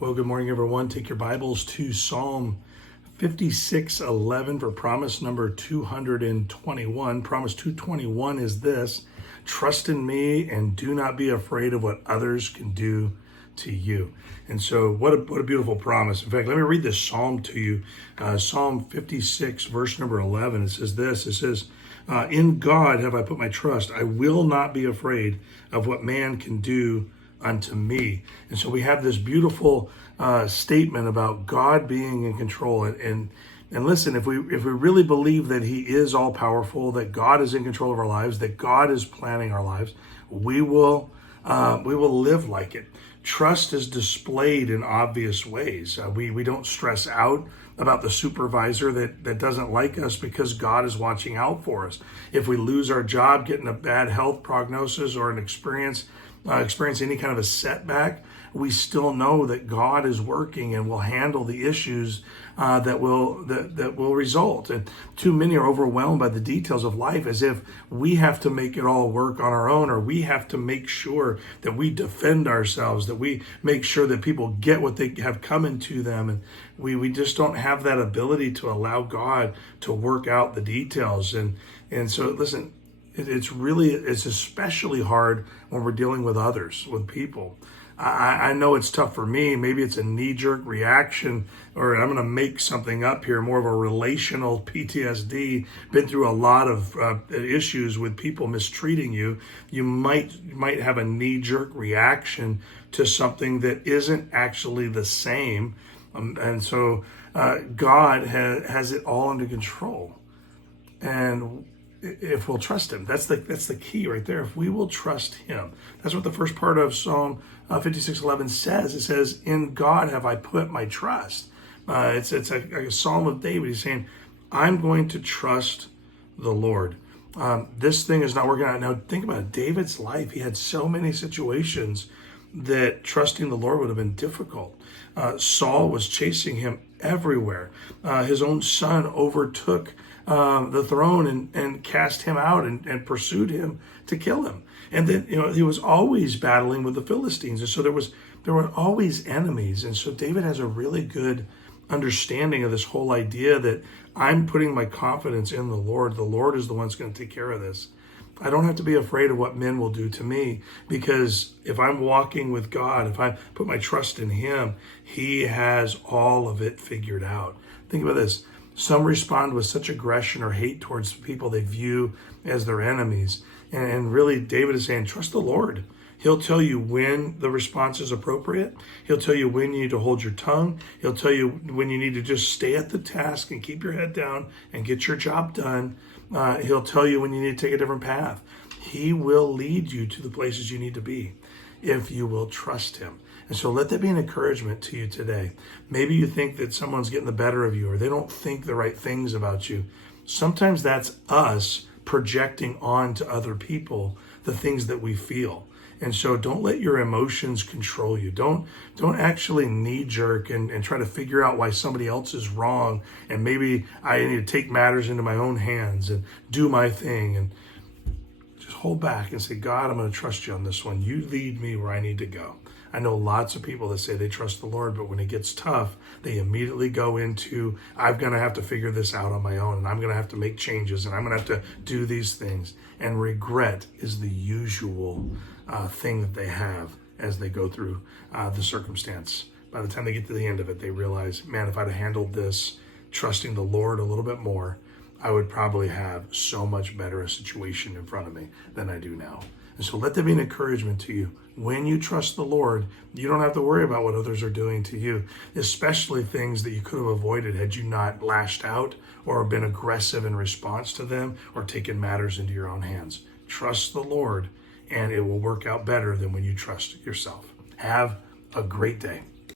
Well, good morning, everyone. Take your Bibles to Psalm 56:11 for promise number 221. Promise 221 is this: trust in me and do not be afraid of what others can do to you. And so what a beautiful promise. In fact, let me read this psalm to you. Psalm 56, verse number 11. It says this. It says, in God have I put my trust. I will not be afraid of what man can do unto me. And so we have this beautiful statement about God being in control. And listen, if we really believe that He is all powerful, that God is in control of our lives, that God is planning our lives, we will live like it. Trust is displayed in obvious ways. We don't stress out about the supervisor that doesn't like us because God is watching out for us. If we lose our job, getting a bad health prognosis, or experience any kind of a setback, we still know that God is working and will handle the issues that will result. And too many are overwhelmed by the details of life as if we have to make it all work on our own, or we have to make sure that we defend ourselves, that we make sure that people get what they have coming to them. And we just don't have that ability to allow God to work out the details. And so listen, it's especially hard when we're dealing with others, with people. I know it's tough for me. Maybe it's a knee-jerk reaction, or I'm going to make something up here, more of a relational PTSD. Been through a lot of issues with people mistreating you. You might have a knee-jerk reaction to something that isn't actually the same. And so God has it all under control. And if we'll trust Him, that's the key right there. If we will trust Him, that's what the first part of Psalm 56:11 says. It says, "In God have I put my trust." It's a Psalm of David. He's saying, "I'm going to trust the Lord." This thing is not working out. Now think about it. David's life. He had so many situations that trusting the Lord would have been difficult. Saul was chasing him everywhere. His own son overtook the throne and cast him out and pursued him to kill him. And then, he was always battling with the Philistines. And so there were always enemies. And so David has a really good understanding of this whole idea that I'm putting my confidence in the Lord. The Lord is the one that's going to take care of this. I don't have to be afraid of what men will do to me, because if I'm walking with God, if I put my trust in Him, He has all of it figured out. Think about this. Some respond with such aggression or hate towards people they view as their enemies. And really, David is saying, trust the Lord. He'll tell you when the response is appropriate. He'll tell you when you need to hold your tongue. He'll tell you when you need to just stay at the task and keep your head down and get your job done. He'll tell you when you need to take a different path. He will lead you to the places you need to be if you will trust Him. And so let that be an encouragement to you today. Maybe you think that someone's getting the better of you, or they don't think the right things about you. Sometimes that's us projecting on to other people the things that we feel. And so don't let your emotions control you. Don't actually knee-jerk and try to figure out why somebody else is wrong, and maybe I need to take matters into my own hands and do my thing. And just hold back and say, God, I'm going to trust you on this one. You lead me where I need to go. I know lots of people that say they trust the Lord, but when it gets tough, they immediately go into, I'm going to have to figure this out on my own, and I'm going to have to make changes, and I'm going to have to do these things. And regret is the usual thing that they have as they go through the circumstance. By the time they get to the end of it, they realize, man, if I'd have handled this trusting the Lord a little bit more, I would probably have so much better a situation in front of me than I do now. And so let that be an encouragement to you. When you trust the Lord, you don't have to worry about what others are doing to you, especially things that you could have avoided had you not lashed out or been aggressive in response to them or taken matters into your own hands. Trust the Lord, and it will work out better than when you trust yourself. Have a great day.